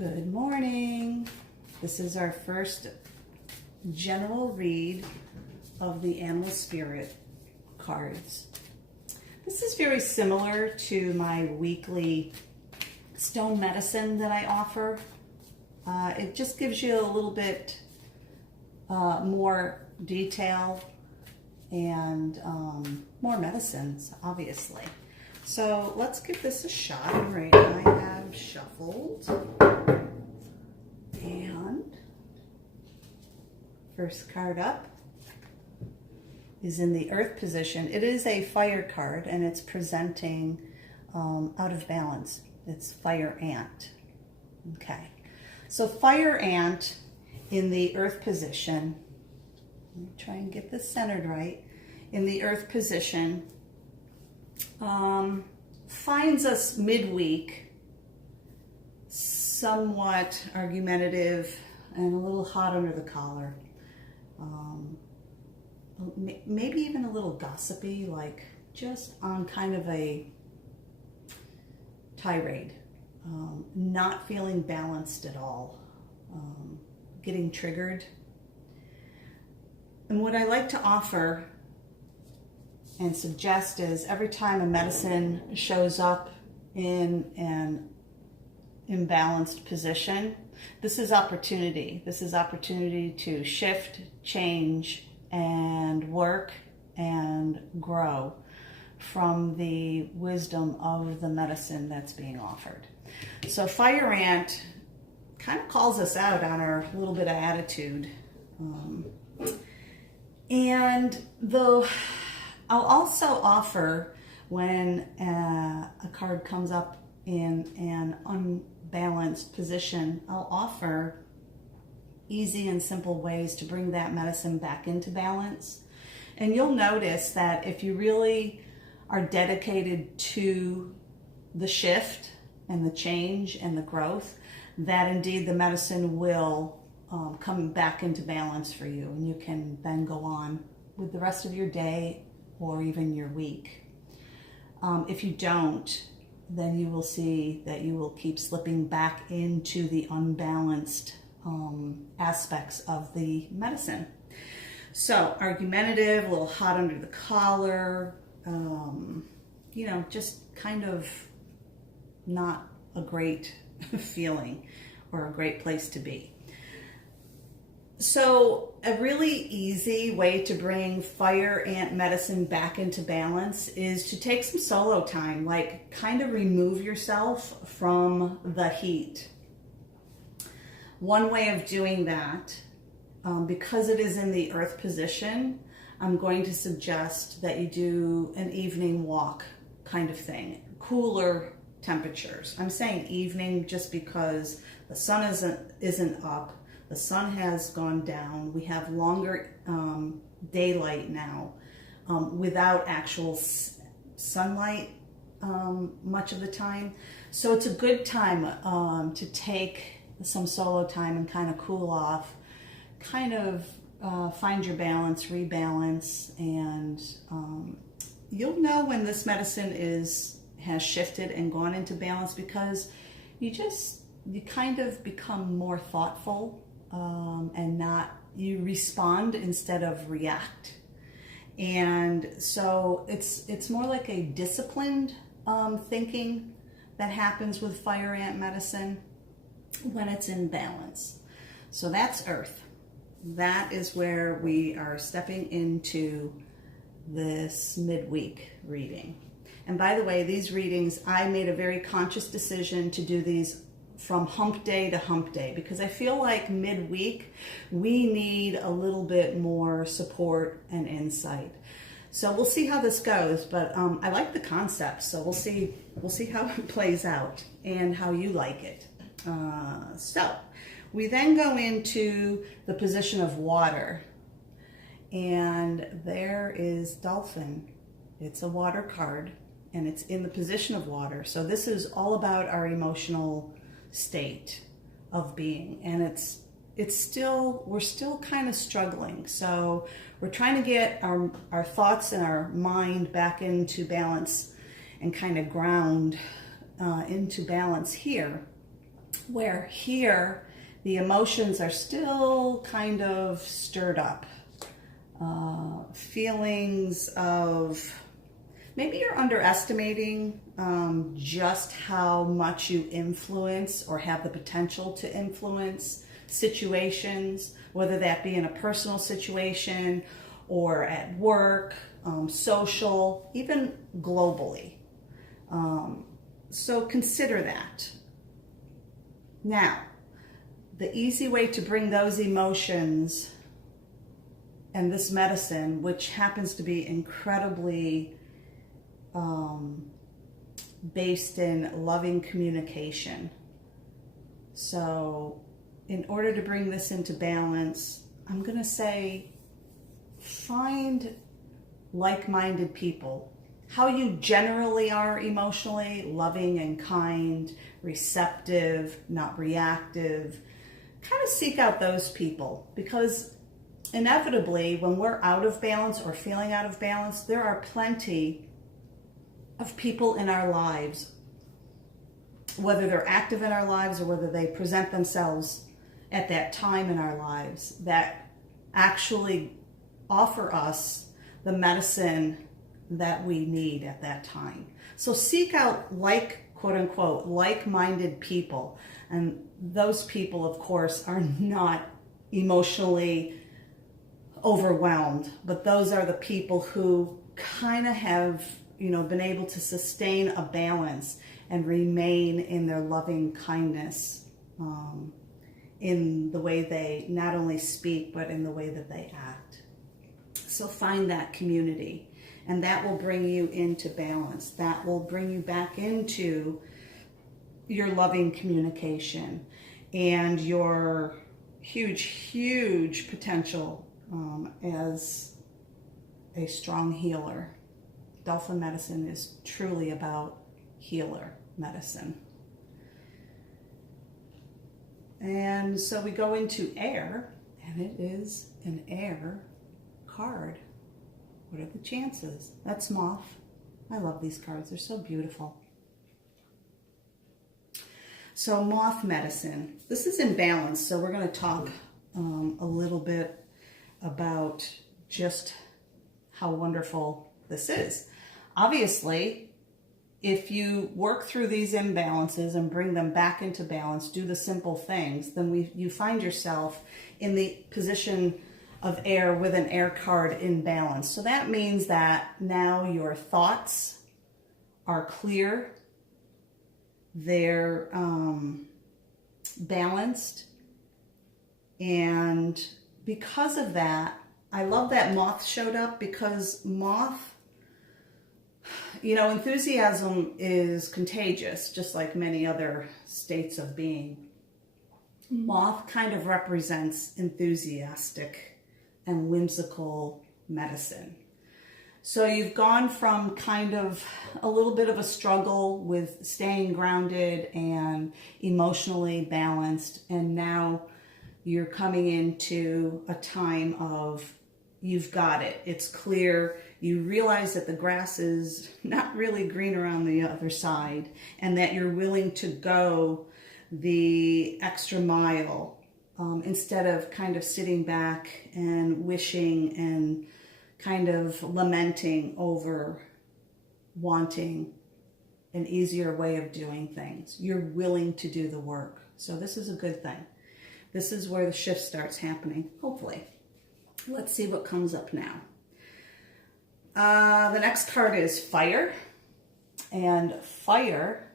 Good morning. This is our first general read of the Animal Spirit cards. This is very similar to my weekly stone medicine that I offer. It just gives you a little bit more detail and more medicines, obviously. So let's give this a shot. All right, I have shuffled. And first card up is in the earth position. It is a fire card and it's presenting out of balance. It's fire ant. Okay, so fire ant in the earth position. Let me try and get this centered right. In the earth position, finds us midweek, somewhat argumentative and a little hot under the collar. Maybe even a little gossipy, like just on kind of a tirade. Not feeling balanced at all. Getting triggered. And what I like to offer and suggest is every time a medicine shows up in an imbalanced position, this is opportunity. This is opportunity to shift, change, and work and grow from the wisdom of the medicine that's being offered. So fire ant kind of calls us out on our little bit of attitude. And though I'll also offer, when a card comes up in an unbalanced position, I'll offer easy and simple ways to bring that medicine back into balance. And you'll notice that if you really are dedicated to the shift and the change and the growth, that indeed the medicine will come back into balance for you, and you can then go on with the rest of your day or even your week. If you don't, then you will see that you will keep slipping back into the unbalanced aspects of the medicine. So argumentative, a little hot under the collar, you know, just kind of not a great feeling or a great place to be. So a really easy way to bring fire ant medicine back into balance is to take some solo time, like kind of remove yourself from the heat. One way of doing that, because it is in the earth position, I'm going to suggest that you do an evening walk kind of thing, cooler temperatures. I'm saying evening just because the sun isn't up. The sun has gone down. We have longer daylight now without actual sunlight much of the time. So it's a good time to take some solo time and kind of cool off, kind of find your balance, rebalance, and you'll know when this medicine has shifted and gone into balance, because you kind of become more thoughtful. And you respond instead of react. And so it's more like a disciplined thinking that happens with fire ant medicine when it's in balance. So that's earth. That is where we are stepping into this midweek reading. And by the way, these readings, I made a very conscious decision to do these from hump day to hump day, because I feel like midweek we need a little bit more support and insight. So we'll see how this goes, but I like the concept, so we'll see how it plays out and how you like it. So we then go into the position of water, and there is dolphin. It's a water card and it's in the position of water. So this is all about our emotional state of being, and we're still kind of struggling. So we're trying to get our thoughts and our mind back into balance and kind of ground into balance here Where here, the emotions are still kind of stirred up. Feelings of, maybe you're underestimating just how much you influence or have the potential to influence situations, whether that be in a personal situation or at work, social, even globally. So consider that. Now, the easy way to bring those emotions and this medicine, which happens to be incredibly based in loving communication. So in order to bring this into balance, I'm going to say find like-minded people. How you generally are emotionally, loving and kind, receptive, not reactive. Kind of seek out those people, because inevitably when we're out of balance or feeling out of balance, there are plenty of people in our lives, whether they're active in our lives or whether they present themselves at that time in our lives, that actually offer us the medicine that we need at that time. So seek out quote unquote, like-minded people. And those people, of course, are not emotionally overwhelmed, but those are the people who kind of have, been able to sustain a balance and remain in their loving kindness, in the way they not only speak, but in the way that they act. So find that community, and that will bring you into balance. That will bring you back into your loving communication and your huge, huge potential as a strong healer. Dolphin medicine is truly about healer medicine. And so we go into air, and it is an air card. What are the chances? That's Moth. I love these cards. They're so beautiful. So Moth medicine. This is in balance, so we're going to talk a little bit about just how wonderful this is. Obviously, if you work through these imbalances and bring them back into balance, do the simple things, then you find yourself in the position of air with an air card in balance. So that means that now your thoughts are clear, they're balanced, and because of that, I love that Moth showed up, because Moth, enthusiasm is contagious, just like many other states of being. Moth kind of represents enthusiastic and whimsical medicine. So you've gone from kind of a little bit of a struggle with staying grounded and emotionally balanced, and now you're coming into a time of you've got it. It's clear. You realize that the grass is not really greener on the other side, and that you're willing to go the extra mile instead of kind of sitting back and wishing and kind of lamenting over wanting an easier way of doing things. You're willing to do the work. So this is a good thing. This is where the shift starts happening, hopefully. Let's see what comes up now. The next card is Fire. And Fire,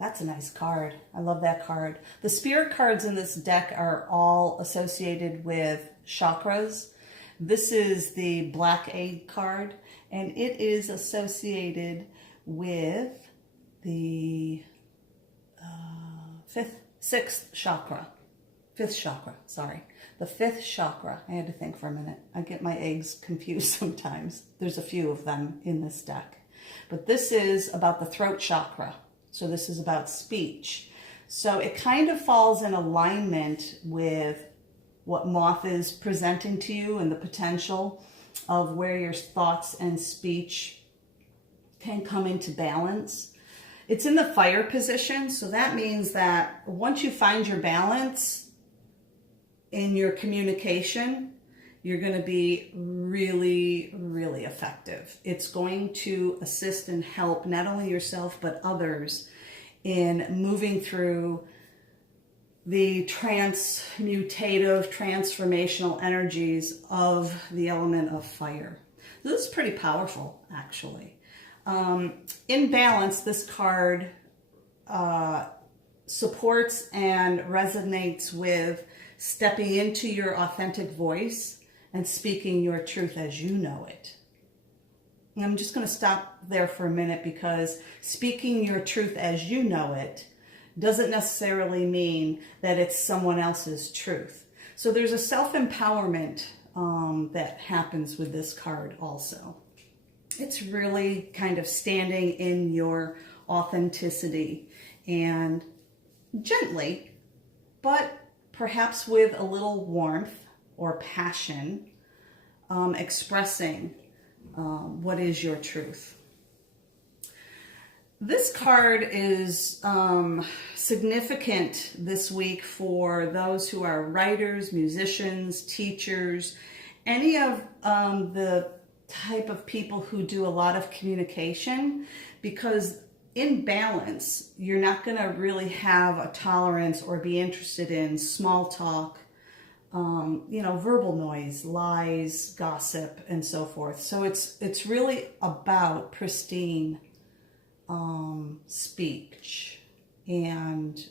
that's a nice card. I love that card. The spirit cards in this deck are all associated with chakras. This is the Black Egg card, and it is associated with the fifth chakra. The fifth chakra. I had to think for a minute. I get my eggs confused sometimes. There's a few of them in this deck. But this is about the throat chakra. So this is about speech. So it kind of falls in alignment with what Moth is presenting to you and the potential of where your thoughts and speech can come into balance. It's in the fire position, so that means that once you find your balance in your communication, you're going to be really, really effective. It's going to assist and help not only yourself but others in moving through the transmutative, transformational energies of the element of fire. This is pretty powerful, actually. In balance, this card supports and resonates with stepping into your authentic voice and speaking your truth as you know it. And I'm just going to stop there for a minute, because speaking your truth as you know it doesn't necessarily mean that it's someone else's truth. So there's a self-empowerment that happens with this card also. It's really kind of standing in your authenticity and gently, but perhaps with a little warmth or passion, expressing what is your truth. This card is significant this week for those who are writers, musicians, teachers, any of the type of people who do a lot of communication, because in balance, you're not going to really have a tolerance or be interested in small talk, verbal noise, lies, gossip, and so forth. So it's really about pristine speech and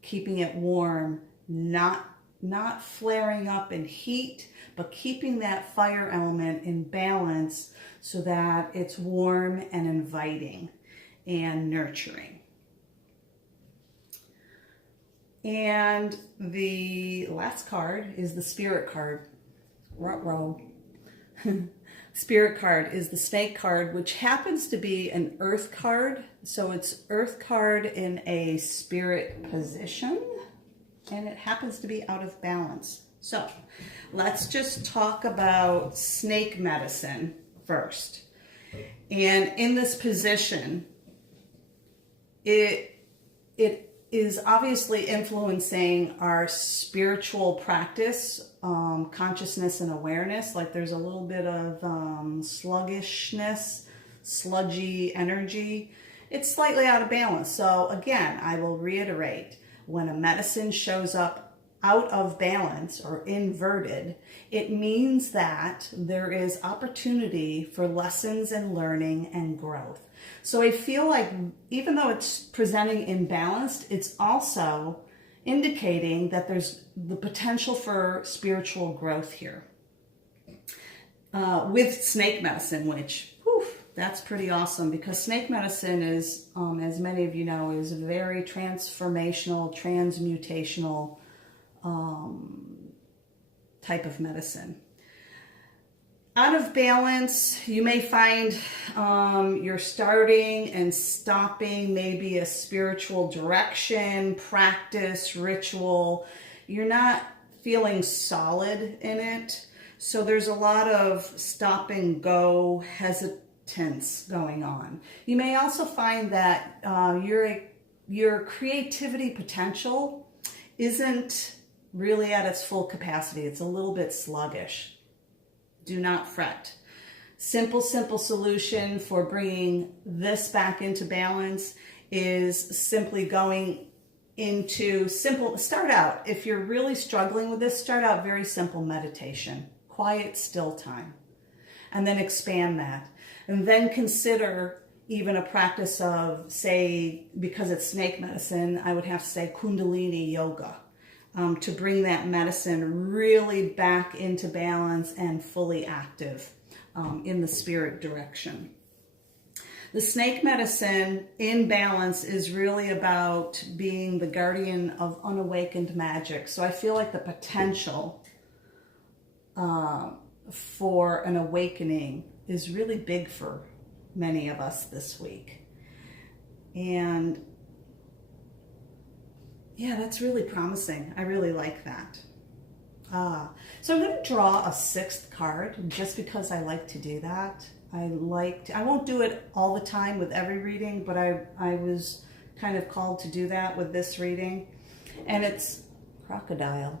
keeping it warm, not flaring up in heat, but keeping that fire element in balance so that it's warm and inviting and nurturing. And the last card is the Spirit card. Ruh-roh. Spirit card is the Snake card, which happens to be an Earth card. So it's Earth card in a Spirit position, and it happens to be out of balance. So let's just talk about snake medicine first. And in this position, it is obviously influencing our spiritual practice, consciousness and awareness. Like there's a little bit of sluggishness, sludgy energy. It's slightly out of balance. So again, I will reiterate, when a medicine shows up out of balance or inverted, it means that there is opportunity for lessons and learning and growth. So I feel like even though it's presenting imbalanced, it's also indicating that there's the potential for spiritual growth here. With snake medicine, which, that's pretty awesome, because snake medicine is, as many of you know, is very transformational, transmutational type of medicine. Out of balance, you may find you're starting and stopping maybe a spiritual direction, practice, ritual. You're not feeling solid in it. So there's a lot of stop and go hesitance going on. You may also find that your creativity potential isn't really at its full capacity. It's a little bit sluggish. Do not fret. Simple solution for bringing this back into balance is simply going into start out, if you're really struggling with this, start out very simple meditation, quiet, still time, and then expand that. And then consider even a practice of, say, because it's snake medicine, I would have to say Kundalini yoga. To bring that medicine really back into balance and fully active in the spirit direction. The snake medicine in balance is really about being the guardian of unawakened magic. So I feel like the potential for an awakening is really big for many of us this week. And yeah, that's really promising. I really like that. So I'm going to draw a sixth card just because I like to do that. I won't do it all the time with every reading, but I was kind of called to do that with this reading. And it's crocodile.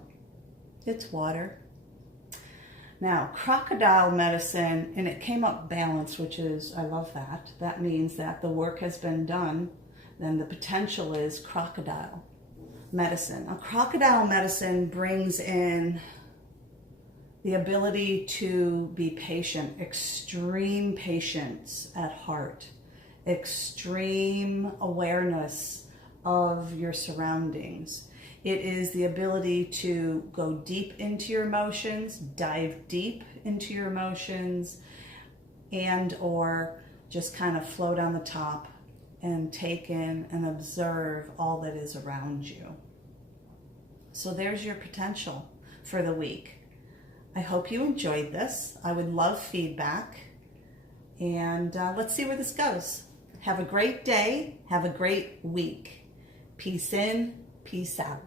It's water. Now, crocodile medicine, and it came up balanced, which is, I love that. That means that the work has been done. Then the potential is crocodile medicine. Now, crocodile medicine brings in the ability to be patient, extreme patience at heart, extreme awareness of your surroundings. It is the ability to go deep into your emotions, dive deep into your emotions, and or just kind of float on the top and take in and observe all that is around you. So there's your potential for the week. I hope you enjoyed this. I would love feedback. And let's see where this goes. Have a great day. Have a great week. Peace in, peace out.